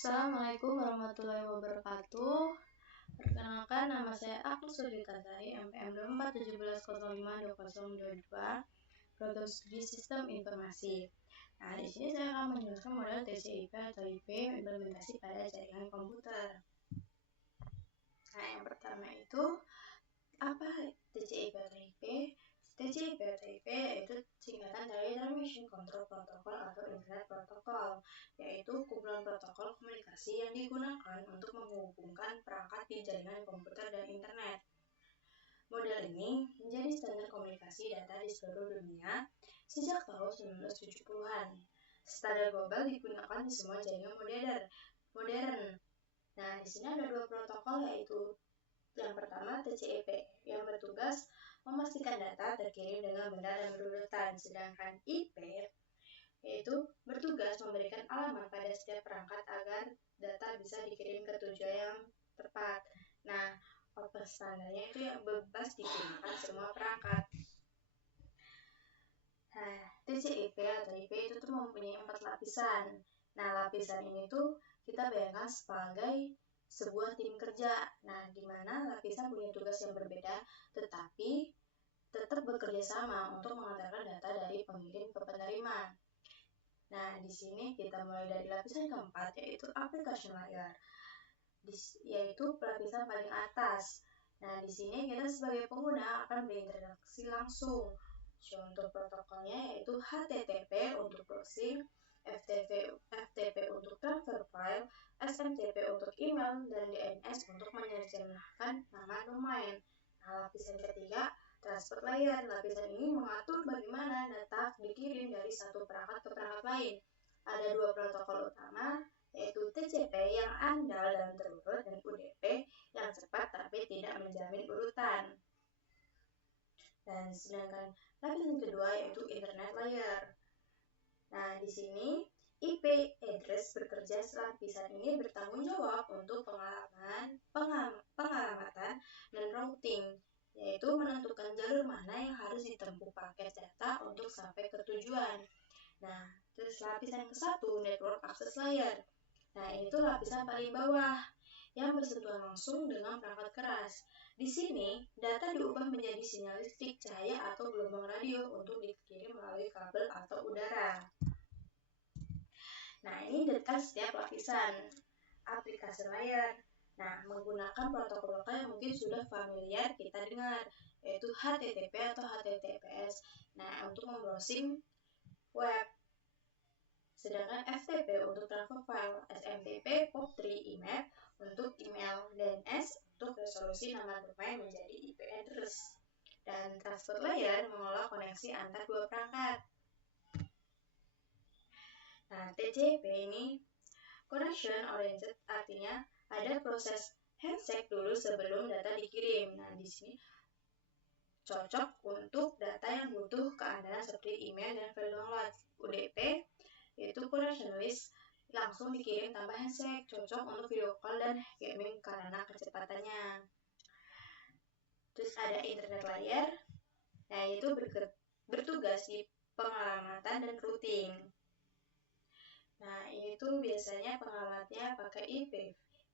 Assalamualaikum warahmatullahi wabarakatuh. Perkenalkan, nama saya Agnes Sulikasari, MPM 2417052022, Program Studi Sistem Informasi. Nah, di sini saya akan menjelaskan model TCP atau IP implementasi pada jaringan komputer. Nah, yang pertama itu apa TCP atau IP? TCP atau IP yaitu singkatan dari Transmission Control Protocol atau Internet Protocol, yaitu kumpulan protokol komunikasi yang digunakan untuk menghubungkan perangkat di jaringan komputer dan internet. Model ini menjadi standar komunikasi data di seluruh dunia sejak tahun 1970-an. Standar global digunakan di semua jaringan modern. Nah, di sini ada dua protokol, yaitu yang pertama TCP yang bertugas memastikan data terkirim dengan benar dan berurutan, sedangkan IP yaitu bertugas memberikan alamat pada setiap perangkat agar data bisa dikirim ke tujuan yang tepat. Nah, open standarnya itu yang bebas digunakan semua perangkat. Nah, TCP atau IP itu tuh mempunyai 4 lapisan. Nah, lapisan ini tuh kita bayangkan sebagai sebuah tim kerja. Nah, di mana lapisan punya tugas yang berbeda, tetapi tetap bekerja sama untuk mengantarkan data dari pengirim ke penerima. Nah, di sini kita mulai dari lapisan keempat, yaitu application layer, yaitu lapisan paling atas. Nah, di sini kita sebagai pengguna akan berinteraksi langsung. Contoh protokolnya yaitu HTTP untuk browsing, FTP untuk transfer file, SMTP untuk email, dan DNS untuk menyerahkan nama domain. Nah, lapisan ketiga, transport layer. Lapisan ini mengatur bagaimana data dikirim dari satu perangkat ke perangkat lain. Ada dua protokol utama, yaitu TCP yang andal dan terurut, dan UDP yang cepat tapi tidak menjamin urutan. Dan sedangkan lapisan kedua yaitu internet layer. Nah, di sini IP address bekerja. Lapisan ini bertanggung jawab untuk pengalamatan dan routing, yaitu menentukan jalur mana yang harus ditempuh paket data untuk sampai ke tujuan. Nah, terus lapisan ke-1 network access layer. Nah, itu lapisan paling bawah yang bersentuhan langsung dengan perangkat keras. Di sini, data diubah menjadi sinyal listrik, cahaya, atau gelombang radio untuk dikirim melalui kabel atau udara. Nah, ini detail setiap lapisan. Aplikasi layer. Nah, menggunakan protokol lokal yang mungkin sudah familiar kita dengar, yaitu HTTP atau HTTPS. Nah, untuk membrowsing web. Sedangkan FTP untuk transfer file, SMTP, POP3, IMAP untuk email, DNS untuk resolusi nama domain menjadi IP address. Dan transport layer mengolah koneksi antar dua perangkat. Nah, TCP ini connection oriented, artinya ada proses handshake dulu sebelum data dikirim. Nah, di sini cocok untuk data yang butuh keandalan seperti email dan file download. UDP yaitu connectionless, langsung dikirim tanpa handshake, cocok untuk video call dan gaming karena kecepatannya. Terus ada internet layer, nah itu bertugas di pengalamatan dan routing. Nah, ini tuh biasanya pengalamatnya pakai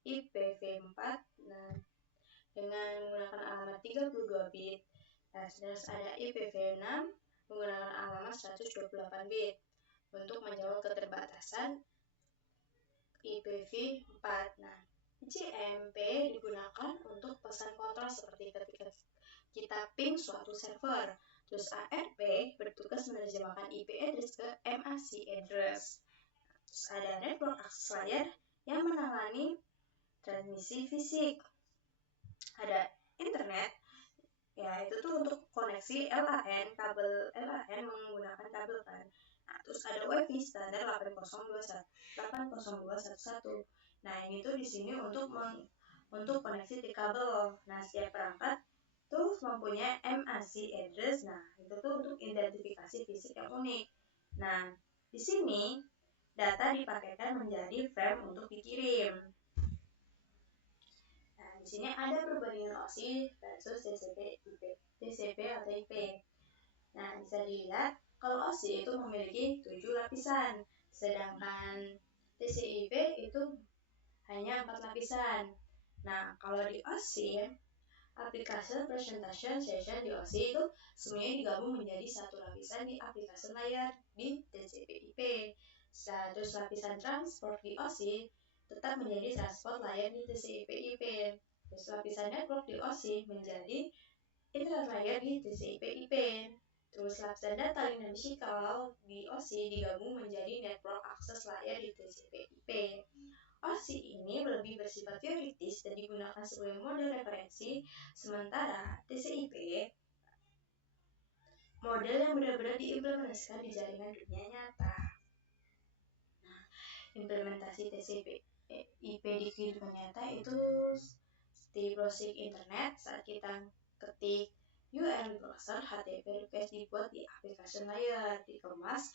IPv4, nah, dengan menggunakan alamat 32 bit. Nah, terus ada IPv6 menggunakan alamat 128 bit. Untuk menjawab keterbatasan IPv4. Nah, JMP digunakan untuk pesan kontrol seperti ketika kita ping suatu server. Terus ARP bertugas menerjemahkan IP address ke MAC address. Terus ada network access layer yang menangani transmisi fisik. Ada internet, ya itu tuh untuk koneksi LAN, kabel LAN menggunakan kabel kan. Nah, terus ada WiFi standar 802.11. Nah, ini tuh di sini untuk koneksi di kabel. Nah, setiap perangkat tuh mempunyai MAC address. Nah, itu tuh untuk identifikasi fisik yang unik. Nah, di sini data dipakaikan menjadi frame untuk dikirim. Nah, di sini ada perbandingan OSI versus TCP atau IP. Nah, bisa dilihat kalau OSI itu memiliki 7 lapisan, sedangkan TCP itu hanya 4 lapisan. Nah, kalau di OSI, Application Presentation Session di OSI itu semuanya digabung menjadi satu lapisan di aplikasi layar di TCP/IP. Terus lapisan transport di OSI tetap menjadi transport layar di TCP/IP. Terus lapisan network di OSI menjadi internet layar di TCP/IP. Terus lapisan data linear physical di OSI digabung menjadi network akses layar di TCP/IP. OSI ini lebih bersifat teoritis dan digunakan sebagai model referensi, sementara TCP model yang benar-benar diimplementasikan di jaringan dunia nyata. Nah, implementasi TCP/IP di kehidupan nyata itu di browsing internet saat kita ketik URL browser, HTTP request dibuat di aplikasi layar, dikemas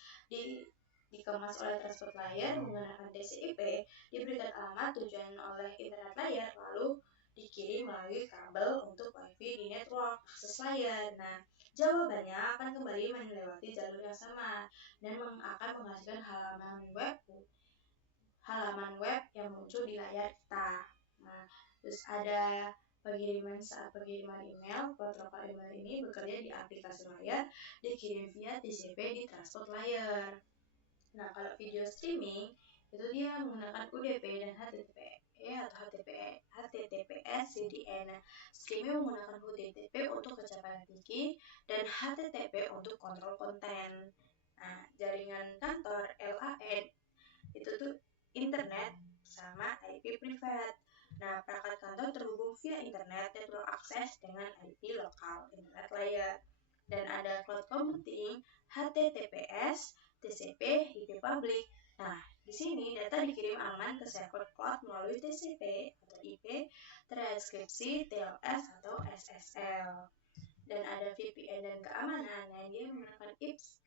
oleh transport layar menggunakan TCP, diberikan alamat tujuan oleh internet layar, lalu dikirim melalui kabel untuk WiFi di network akses layar. Nah, jawabannya akan kembali melewati jalur yang sama dan akan menghasilkan halaman web yang muncul di layar kita. Nah, terus ada saat pengiriman email, protokol email ini bekerja di aplikasi layar, dikirim via TCP di transport layar. Nah, kalau video streaming itu dia menggunakan UDP dan HTTPS CDN. Nah, streaming menggunakan UDP untuk kecepatan tinggi dan HTTP untuk kontrol konten. Nah, jaringan kantor LAN itu tuh internet sama IP privat. Nah, perangkat kantor terhubung via internet network akses dengan IP lokal internet layar. Dan ada cloud computing, HTTPS, TCP, IP public. Nah, di sini data dikirim aman ke server cloud melalui TCP atau IP, transkripsi, TLS atau SSL. Dan ada VPN dan keamanan, yang dia menggunakan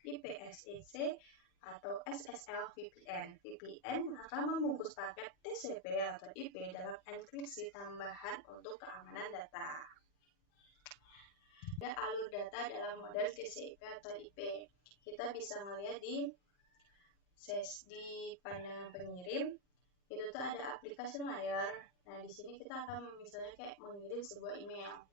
IPsec atau SSL VPN. VPN akan membungkus paket TCP atau IP dalam enkripsi tambahan untuk keamanan data. Ada alur data dalam model TCP atau IP. Kita bisa melihat di pandangan pengirim itu tuh ada aplikasi layar. Nah, di sini kita akan misalnya kayak mengirim sebuah email.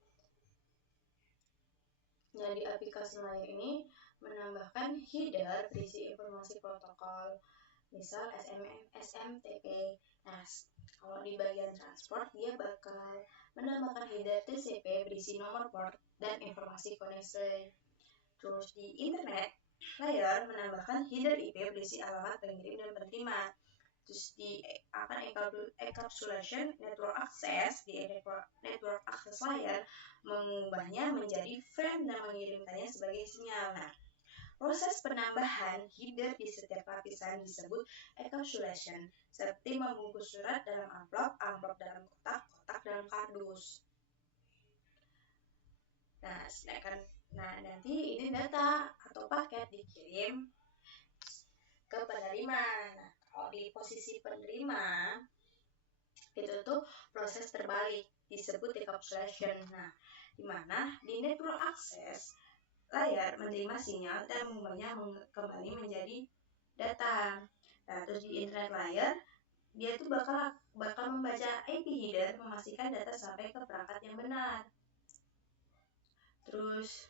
Nah, di aplikasi layar ini menambahkan header berisi informasi protokol, misal SMTP. Nah, kalau di bagian transport dia bakal menambahkan header TCP berisi nomor port dan informasi koneksi. Terus di internet layar menambahkan header IP berisi alamat pengirim dan penerima. Terus di encapsulation network access di network access layar mengubahnya menjadi frame dan mengirimkannya sebagai sinyal. Nah, proses penambahan header di setiap lapisan disebut encapsulation, seperti membungkus surat dalam amplop dalam kotak dalam kardus. Nah, nanti ini data atau paket dikirim ke penerima. Nah, kalau di posisi penerima itu tuh proses terbalik disebut encapsulation. Nah, di mana di network access layar menerima sinyal dan mengubahnya kembali menjadi data. Nah, terus di internet layar dia tuh bakal membaca IP header, memastikan data sampai ke perangkat yang benar. Terus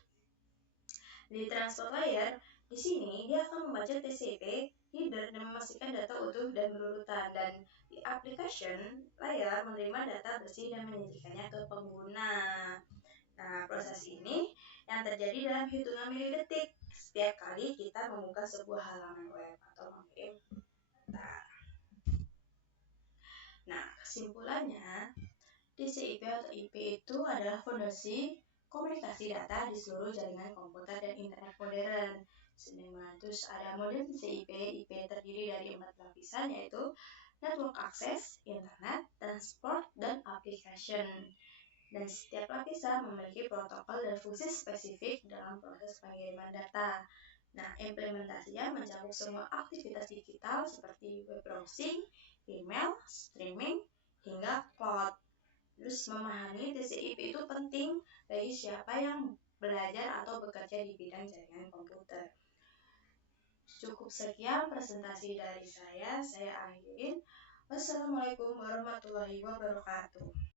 di transport layar di sini dia akan membaca TCP header dan memastikan data utuh dan berurutan. Dan di application layar menerima data bersih dan menyajikannya ke pengguna. Nah, proses ini yang terjadi dalam hitungan milidetik setiap kali kita membuka sebuah halaman web atau mengirim data. Nah, kesimpulannya, TCP atau IP itu adalah fondasi komunikasi data di seluruh jaringan komputer dan internet modern. Terus ada model TCP/IP terdiri dari 4 lapisan, yaitu network access, internet, transport, dan application. Dan setiap lapisan memiliki protokol dan fungsi spesifik dalam proses pengiriman data. Nah, implementasinya mencakup semua aktivitas digital seperti web browsing, email, streaming, hingga cloud. Terus memahami TCP itu penting bagi siapa yang belajar atau bekerja di bidang jaringan komputer. Cukup sekian presentasi dari saya akhirin. Wassalamualaikum warahmatullahi wabarakatuh.